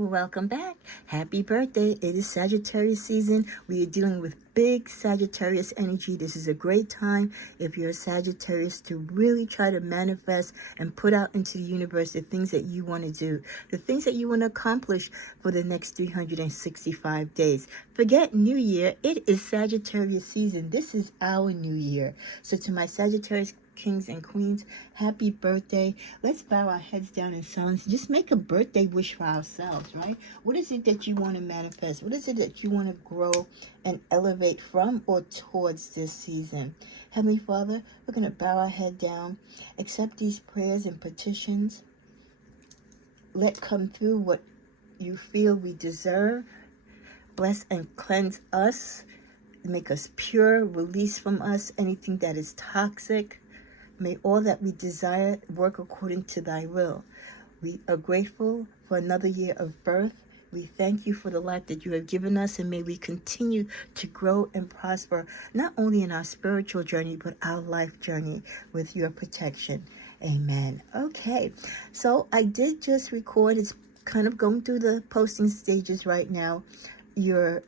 Welcome back. Happy birthday. It is Sagittarius season. We are dealing with big Sagittarius energy. This is a great time if you're a Sagittarius to really try to manifest and put out into the universe the things that you want to do, the things that you want to accomplish for the next 365 days. Forget New Year. It is Sagittarius season. This is our New Year. So to my Sagittarius kings and queens, happy birthday. Let's bow our heads down in silence. Just make a birthday wish for ourselves, right? What is it that you want to manifest? What is it that you want to grow and elevate from or towards this season? Heavenly Father, we're going to bow our head down, accept these prayers and petitions. Let come through what you feel we deserve. Bless and cleanse us. Make us pure. Release from us anything that is toxic. May all that we desire work according to thy will. We are grateful for another year of birth. We thank you for the life that you have given us, and may we continue to grow and prosper, not only in our spiritual journey, but our life journey with your protection. Amen. Okay, so I did just record. It's kind of going through the posting stages right now. Your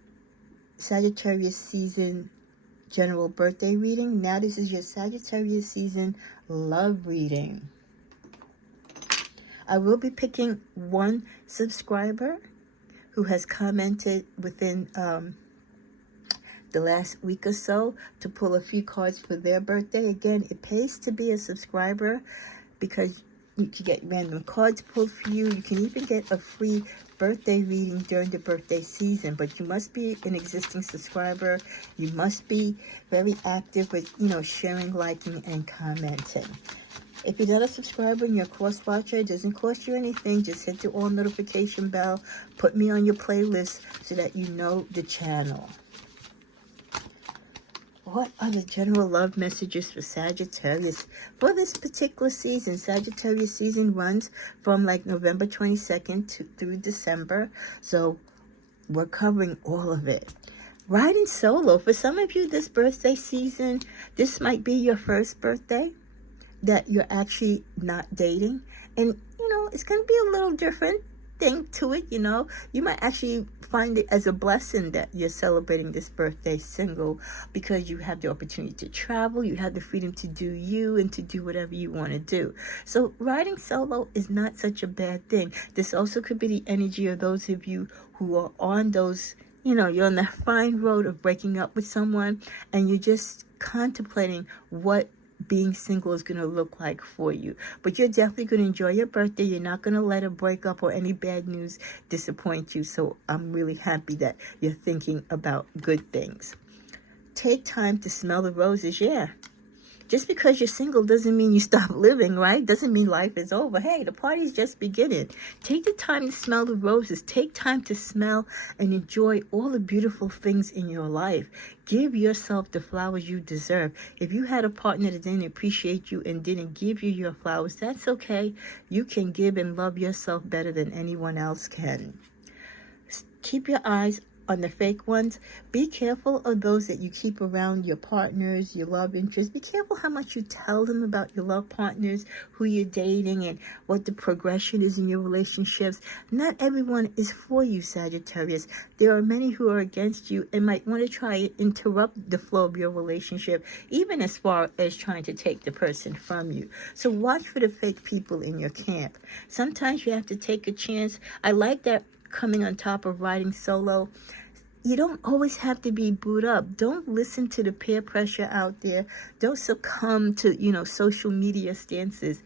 Sagittarius season general birthday reading. Now this is your Sagittarius season love reading. I will be picking one subscriber who has commented within the last week or so to pull a few cards for their birthday. Again, it pays to be a subscriber because you can get random cards pulled for you. You can even get a free birthday reading during the birthday season, but you must be an existing subscriber. You must be very active with, sharing, liking, and commenting. If you're not a subscriber and you're a cross watcher, it doesn't cost you anything. Just hit the all notification bell. Put me on your playlist so that you know the channel. What are the general love messages for Sagittarius for this particular season? Sagittarius season runs from like November 22nd through December. So we're covering all of it. Riding solo. For some of you this birthday season, this might be your first birthday that you're actually not dating. And, it's going to be a little different thing to it, You might actually find it as a blessing that you're celebrating this birthday single because you have the opportunity to travel, you have the freedom to do you and to do whatever you want to do. So riding solo is not such a bad thing. This also could be the energy of those of you who are on those, you're on the fine road of breaking up with someone and you're just contemplating what being single is going to look like for you. But you're definitely going to enjoy your birthday. You're not going to let a breakup or any bad news disappoint you. So I'm really happy that you're thinking about good things. Take time to smell the roses. Yeah. Just because you're single doesn't mean you stop living, right? Doesn't mean life is over. Hey, the party's just beginning. Take the time to smell the roses. Take time to smell and enjoy all the beautiful things in your life. Give yourself the flowers you deserve. If you had a partner that didn't appreciate you and didn't give you your flowers, that's okay. You can give and love yourself better than anyone else can. Keep your eyes on the fake ones. Be careful of those that you keep around your partners, your love interests. Be careful how much you tell them about your love partners, who you're dating, and what the progression is in your relationships. Not everyone is for you, Sagittarius. There are many who are against you and might want to try and interrupt the flow of your relationship, even as far as trying to take the person from you. So watch for the fake people in your camp. Sometimes you have to take a chance. I like that coming on top of riding solo. You don't always have to be booed up. Don't listen to the peer pressure out there. Don't succumb to, social media stances.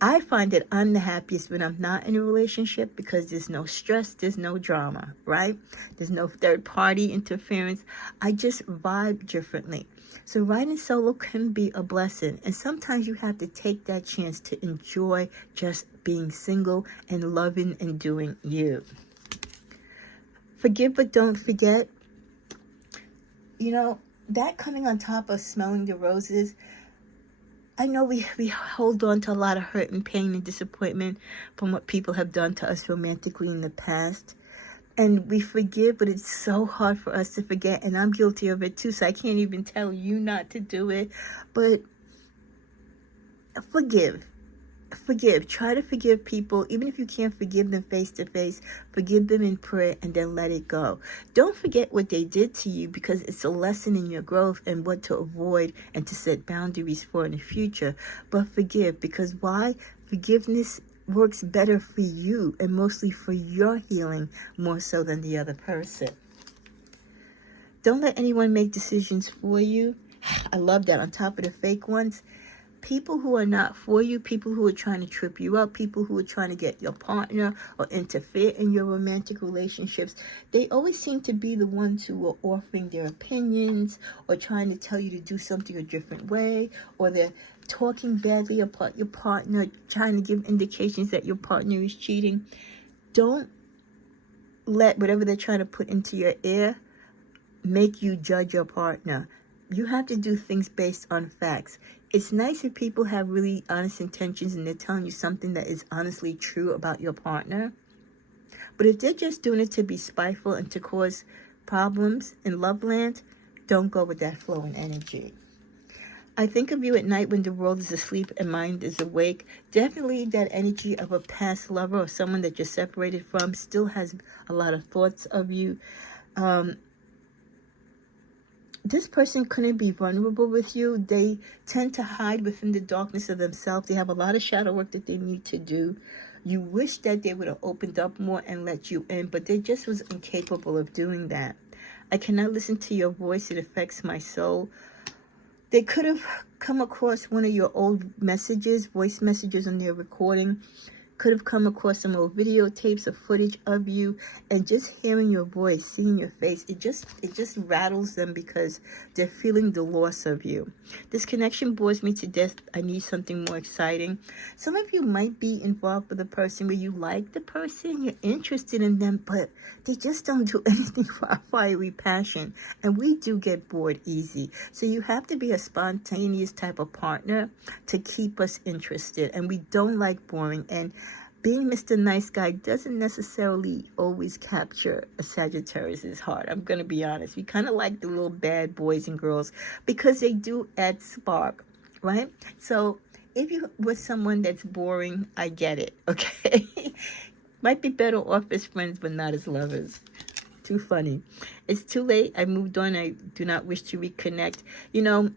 I find that I'm the happiest when I'm not in a relationship because there's no stress, there's no drama, right? There's no third party interference. I just vibe differently. So riding solo can be a blessing. And sometimes you have to take that chance to enjoy just being single and loving and doing you. Forgive but don't forget. That coming on top of smelling the roses, I know we hold on to a lot of hurt and pain and disappointment from what people have done to us romantically in the past. And we forgive, but it's so hard for us to forget. And I'm guilty of it too, so I can't even tell you not to do it. But forgive. forgive. Try to forgive people. Even if you can't forgive them face to face, forgive them in prayer and then let it go. Don't forget what they did to you, because it's a lesson in your growth and what to avoid and to set boundaries for in the future. But forgive, because why? Forgiveness works better for you and mostly for your healing more so than the other person. Don't let anyone make decisions for you. I love that. On top of the fake ones, people who are not for you, people who are trying to trip you up, people who are trying to get your partner or interfere in your romantic relationships, they always seem to be the ones who are offering their opinions or trying to tell you to do something a different way, or they're talking badly about your partner, trying to give indications that your partner is cheating. Don't let whatever they're trying to put into your ear make you judge your partner. You have to do things based on facts. It's nice if people have really honest intentions and they're telling you something that is honestly true about your partner. But if they're just doing it to be spiteful and to cause problems in love land, don't go with that flow and energy. I think of you at night when the world is asleep and mind is awake. Definitely that energy of a past lover or someone that you're separated from still has a lot of thoughts of you. This person couldn't be vulnerable with you. They tend to hide within the darkness of themselves. They have a lot of shadow work that they need to do. You wish that they would have opened up more and let you in, but they just was incapable of doing that. I cannot listen to your voice. It affects my soul. They could have come across one of your old messages, voice messages on their recording. Could have come across some old videotapes or footage of you, and just hearing your voice, seeing your face, it just rattles them because they're feeling the loss of you. This connection bores me to death. I need something more exciting. Some of you might be involved with a person where you like the person, you're interested in them, but they just don't do anything for our fiery passion, and we do get bored easy. So you have to be a spontaneous type of partner to keep us interested, and we don't like boring. And being Mr. Nice Guy doesn't necessarily always capture a Sagittarius' heart. I'm going to be honest. We kind of like the little bad boys and girls because they do add spark, right? So if you with someone that's boring, I get it, okay? Might be better off as friends, but not as lovers. Too funny. It's too late. I moved on. I do not wish to reconnect. You know,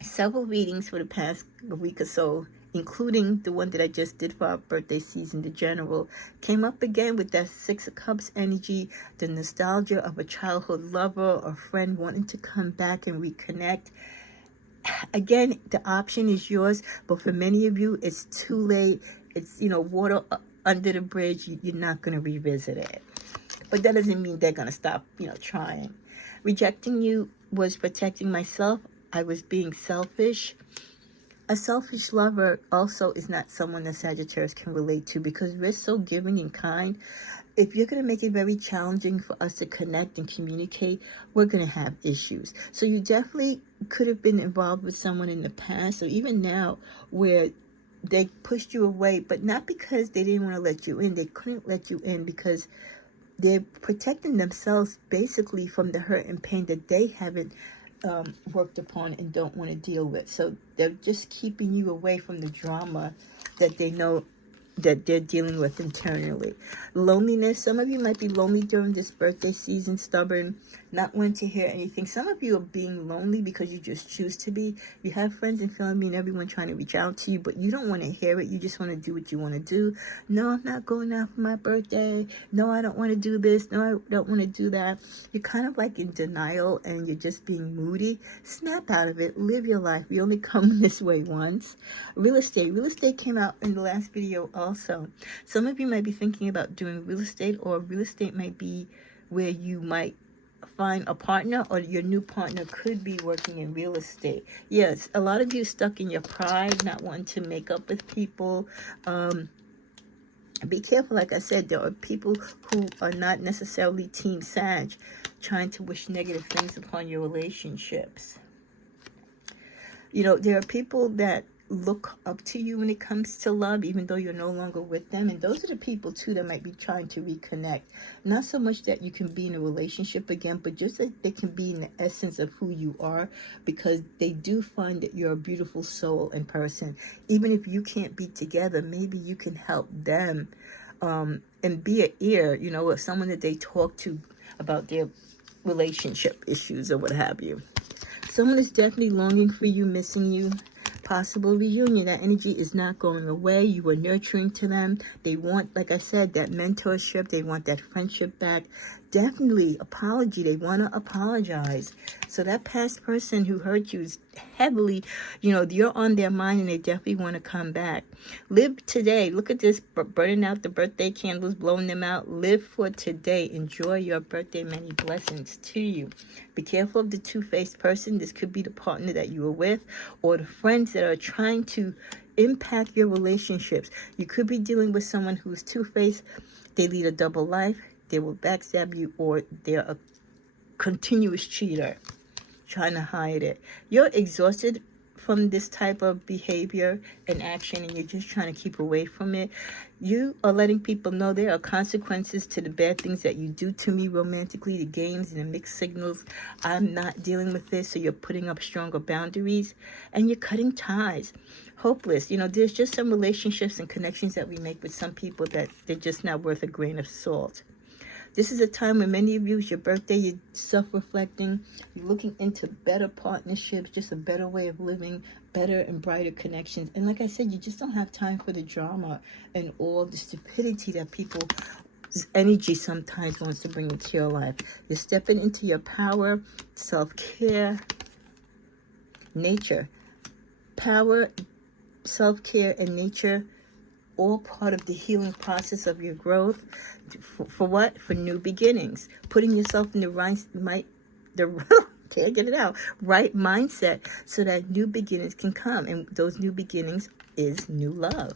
several readings for the past week or so, including the one that I just did for our birthday season, the general, came up again with that Six of Cups energy, the nostalgia of a childhood lover or friend wanting to come back and reconnect. Again, the option is yours, but for many of you, it's too late. It's, water under the bridge. You're not going to revisit it. But that doesn't mean they're going to stop, trying. Rejecting you was protecting myself. I was being selfish. A selfish lover also is not someone that Sagittarius can relate to, because we're so giving and kind. If you're going to make it very challenging for us to connect and communicate, we're going to have issues. So you definitely could have been involved with someone in the past or even now where they pushed you away, but not because they didn't want to let you in. They couldn't let you in because they're protecting themselves basically from the hurt and pain that they haven't worked upon and don't want to deal with. So they're just keeping you away from the drama that they know that they're dealing with internally. Loneliness. Some of you might be lonely during this birthday season, stubborn, not wanting to hear anything. Some of you are being lonely because you just choose to be. You have friends and family and everyone trying to reach out to you, but you don't want to hear it. You just want to do what you want to do. No, I'm not going out for my birthday. No, I don't want to do this. No, I don't want to do that. You're kind of like in denial and you're just being moody. Snap out of it. Live your life. We only come this way once. Real estate. Real estate came out in the last video also. Some of you might be thinking about doing real estate, or real estate might be where you might find a partner, or your new partner could be working in real estate. Yes, a lot of you stuck in your pride, not wanting to make up with people. Be careful. Like I said, there are people who are not necessarily Team Sag trying to wish negative things upon your relationships. There are people that look up to you when it comes to love, even though you're no longer with them. And those are the people too that might be trying to reconnect. Not so much that you can be in a relationship again, but just that they can be in the essence of who you are, because they do find that you're a beautiful soul and person. Even if you can't be together, maybe you can help them, and be an ear, or someone that they talk to about their relationship issues or what have you. Someone is definitely longing for you, missing you. Possible reunion. That energy is not going away. You were nurturing to them. They want, like I said, that mentorship. They want that friendship back. Definitely apology. They want to apologize. So that past person who hurt you is heavily, you're on their mind, and they definitely want to come back. Live today. Look at this, burning out the birthday candles, blowing them out. Live for today. Enjoy your birthday. Many blessings to you. Be careful of the two-faced person. This could be the partner that you were with, or the friends that are trying to impact your relationships. You could be dealing with someone who's two-faced. They lead a double life. They will backstab you, or they're a continuous cheater trying to hide it. You're exhausted from this type of behavior and action, and you're just trying to keep away from it. You are letting people know there are consequences to the bad things that you do to me romantically, the games and the mixed signals. I'm not dealing with this, so you're putting up stronger boundaries, and you're cutting ties. Hopeless. There's just some relationships and connections that we make with some people that they're just not worth a grain of salt. This is a time when many of you, it's your birthday, you're self-reflecting, you're looking into better partnerships, just a better way of living, better and brighter connections. And like I said, you just don't have time for the drama and all the stupidity that people's energy sometimes wants to bring into your life. You're stepping into your power, self-care, nature. Power, self-care, and nature, all part of the healing process of your growth. For what? For new beginnings. Putting yourself in the right can't get it out, right mindset, so that new beginnings can come. And those new beginnings is new love.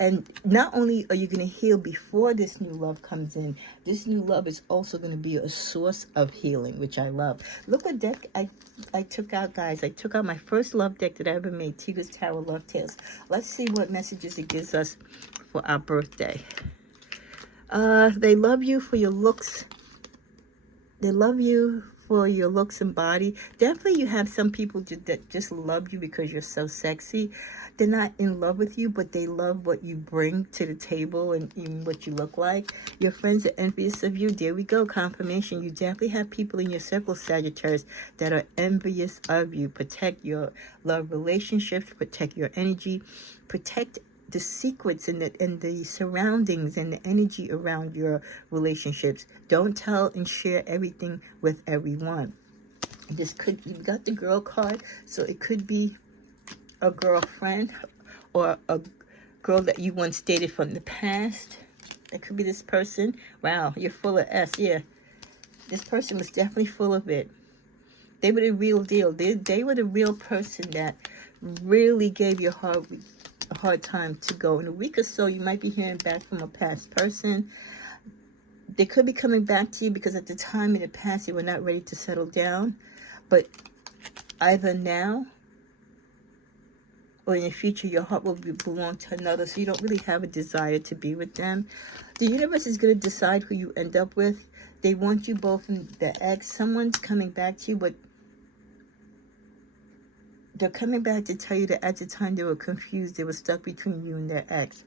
And not only are you going to heal before this new love comes in, this new love is also going to be a source of healing, which I love. Look what deck I took out, guys. I took out my first love deck that I ever made, Tiga's Tarot Love Tales. Let's see what messages it gives us for our birthday. They love you for your looks. They love you for your looks and body. Definitely you have some people that just love you because you're so sexy. They're not in love with you, but they love what you bring to the table and even what you look like. Your friends are envious of you. There we go, confirmation. You definitely have people in your circle, Sagittarius, that are envious of you. Protect your love relationships, protect your energy, protect the secrets and the surroundings and the energy around your relationships. Don't tell and share everything with everyone. This could, you got the girl card, so it could be a girlfriend or a girl that you once dated from the past. It could be this person. Wow, you're full of S. Yeah, this person was definitely full of it. They were the real deal. They were the real person that really gave you a hard time to go. In a week or so, you might be hearing back from a past person. They could be coming back to you because at the time in the past, they were not ready to settle down. But either now or in the future, your heart will belong to another, so you don't really have a desire to be with them. The universe is going to decide who you end up with. They want you both in the ex. Someone's coming back to you, but they're coming back to tell you that at the time they were confused. They were stuck between you and their ex.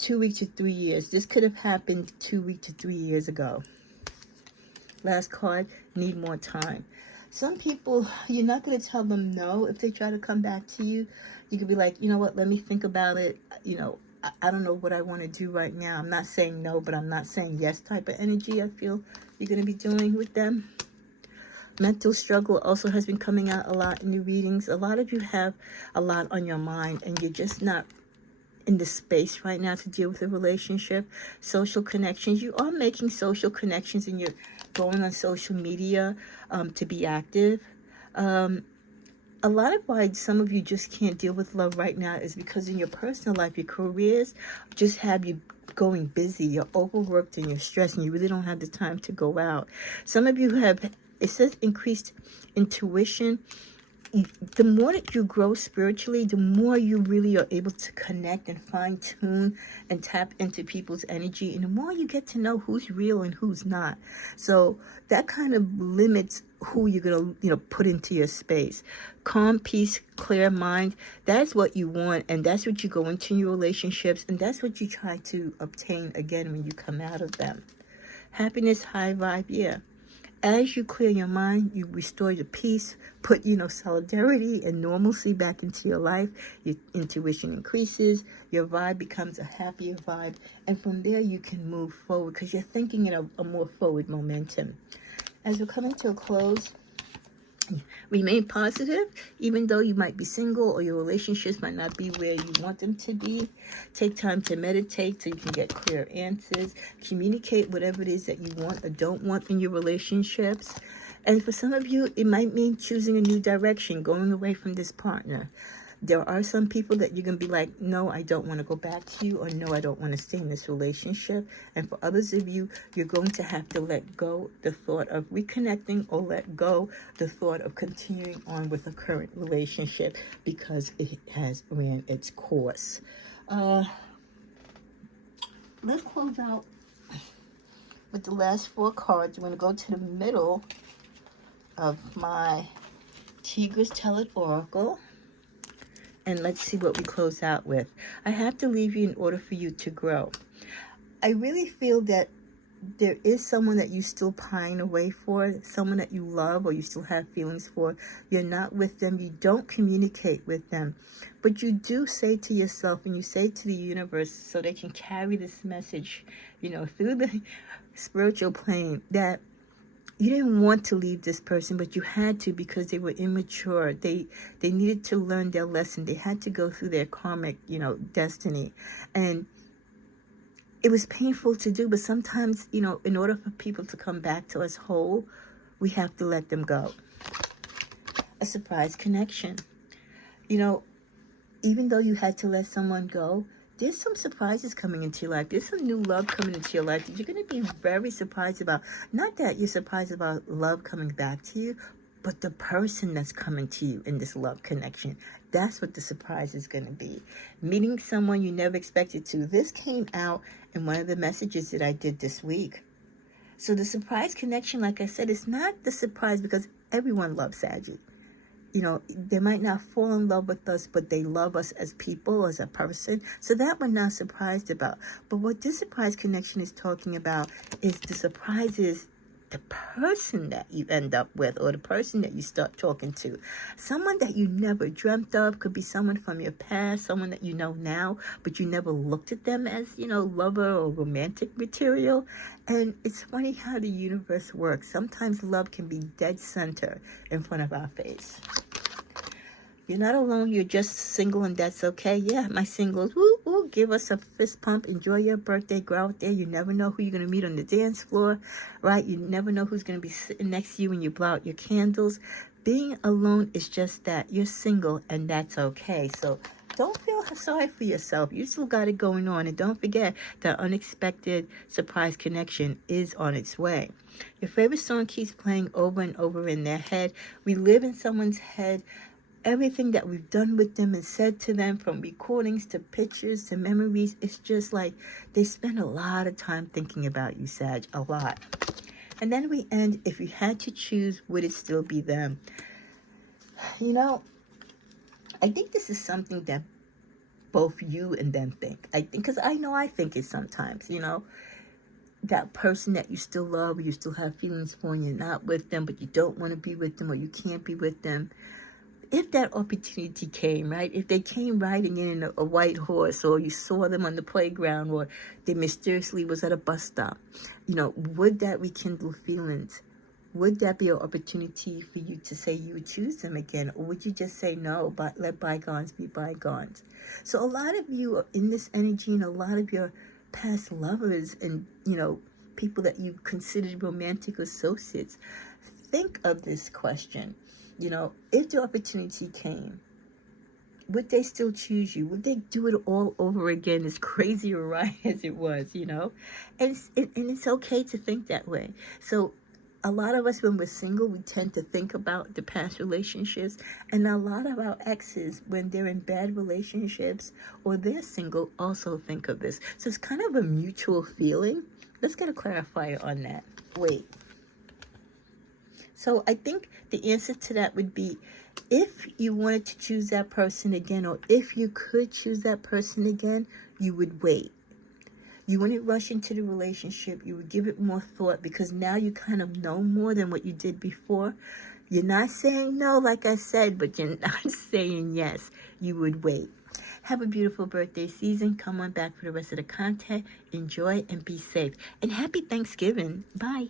2 weeks to 3 years. This could have happened 2 weeks to 3 years ago. Last card, need more time. Some people, you're not going to tell them no if they try to come back to you. You could be like, you know what, let me think about it. I don't know what I want to do right now. I'm not saying no, but I'm not saying yes type of energy I feel you're going to be doing with them. Mental struggle also has been coming out a lot in the readings. A lot of you have a lot on your mind, and you're just not in the space right now to deal with a relationship. Social connections. You are making social connections, and you're going on social media to be active. A lot of why some of you just can't deal with love right now is because in your personal life, your careers just have you going busy. You're overworked and you're stressed, and you really don't have the time to go out. Some of you have, it says, increased intuition. the more that you grow spiritually, the more you really are able to connect and fine tune and tap into people's energy, and the more you get to know who's real and who's not. So that kind of limits who you're gonna, put into your space. Calm, peace, clear mind. That's what you want, and that's what you go into your relationships, and that's what you try to obtain again when you come out of them. Happiness, high vibe, yeah. As you clear your mind, you restore your peace, put, solidarity and normalcy back into your life. Your intuition increases, your vibe becomes a happier vibe, and from there you can move forward because you're thinking in a more forward momentum. As we're coming to a close, remain positive, even though you might be single or your relationships might not be where you want them to be. Take time to meditate so you can get clear answers. Communicate whatever it is that you want or don't want in your relationships. And for some of you, it might mean choosing a new direction, going away from this partner. There are some people that you're going to be like, no, I don't want to go back to you, or no, I don't want to stay in this relationship. And for others of you, you're going to have to let go the thought of reconnecting, or let go the thought of continuing on with a current relationship because it has ran its course. Let's close out with the last 4 cards. I'm going to go to the middle of my Tigris Tell It Oracle. And let's see what we close out with. I have to leave you in order for you to grow. I really feel that there is someone that you still pine away for, someone that you love or you still have feelings for. You're not with them. You don't communicate with them. But you do say to yourself, and you say to the universe so they can carry this message, through the spiritual plane, that you didn't want to leave this person, but you had to because they were immature. They needed to learn their lesson. They had to go through their karmic, destiny. And it was painful to do, but sometimes, in order for people to come back to us whole, we have to let them go. A surprise connection. Even though you had to let someone go, there's some surprises coming into your life. There's some new love coming into your life that you're going to be very surprised about. Not that you're surprised about love coming back to you, but the person that's coming to you in this love connection. That's what the surprise is going to be. Meeting someone you never expected to. This came out in one of the messages that I did this week. So the surprise connection, like I said, is not the surprise because everyone loves Sagittarius. They might not fall in love with us, but they love us as people, as a person. So that we're not surprised about. But what this surprise connection is talking about is the surprise is the person that you end up with, or the person that you start talking to. Someone that you never dreamt of. Could be someone from your past, someone that you know now, but you never looked at them as, lover or romantic material. And it's funny how the universe works. Sometimes love can be dead center in front of our face. You're not alone. You're just single, and that's okay. Yeah, my singles, woo, woo, give us a fist pump. Enjoy your birthday. Go out there. You never know who you're going to meet on the dance floor, right? You never know who's going to be sitting next to you when you blow out your candles. Being alone is just that. You're single, and that's okay. So don't feel sorry for yourself. You still got it going on. And don't forget that unexpected surprise connection is on its way. Your favorite song keeps playing over and over in their head. We live in someone's head. Everything that we've done with them and said to them, from recordings to pictures to memories, it's just like they spend a lot of time thinking about you, Sag, a lot. And then we end, if you had to choose, would it still be them? I think this is something that both you and them think. I think, because I think it sometimes, that person that you still love, or you still have feelings for, and you're not with them, but you don't want to be with them, or you can't be with them. If that opportunity came, right? If they came riding in a white horse, or you saw them on the playground, or they mysteriously was at a bus stop, would that rekindle feelings? Would that be an opportunity for you to say you would choose them again? Or would you just say no, but let bygones be bygones? So a lot of you are in this energy, and a lot of your past lovers and, people that you considered romantic associates, think of this question. If the opportunity came, would they still choose you? Would they do it all over again, as crazy or right as it was, And it's okay to think that way. So a lot of us, when we're single, we tend to think about the past relationships. And a lot of our exes, when they're in bad relationships or they're single, also think of this. So it's kind of a mutual feeling. Let's get a clarifier on that. Wait. So I think the answer to that would be, if you wanted to choose that person again, or if you could choose that person again, you would wait. You wouldn't rush into the relationship. You would give it more thought, because now you kind of know more than what you did before. You're not saying no, like I said, but you're not saying yes. You would wait. Have a beautiful birthday season. Come on back for the rest of the content. Enjoy and be safe. And happy Thanksgiving. Bye.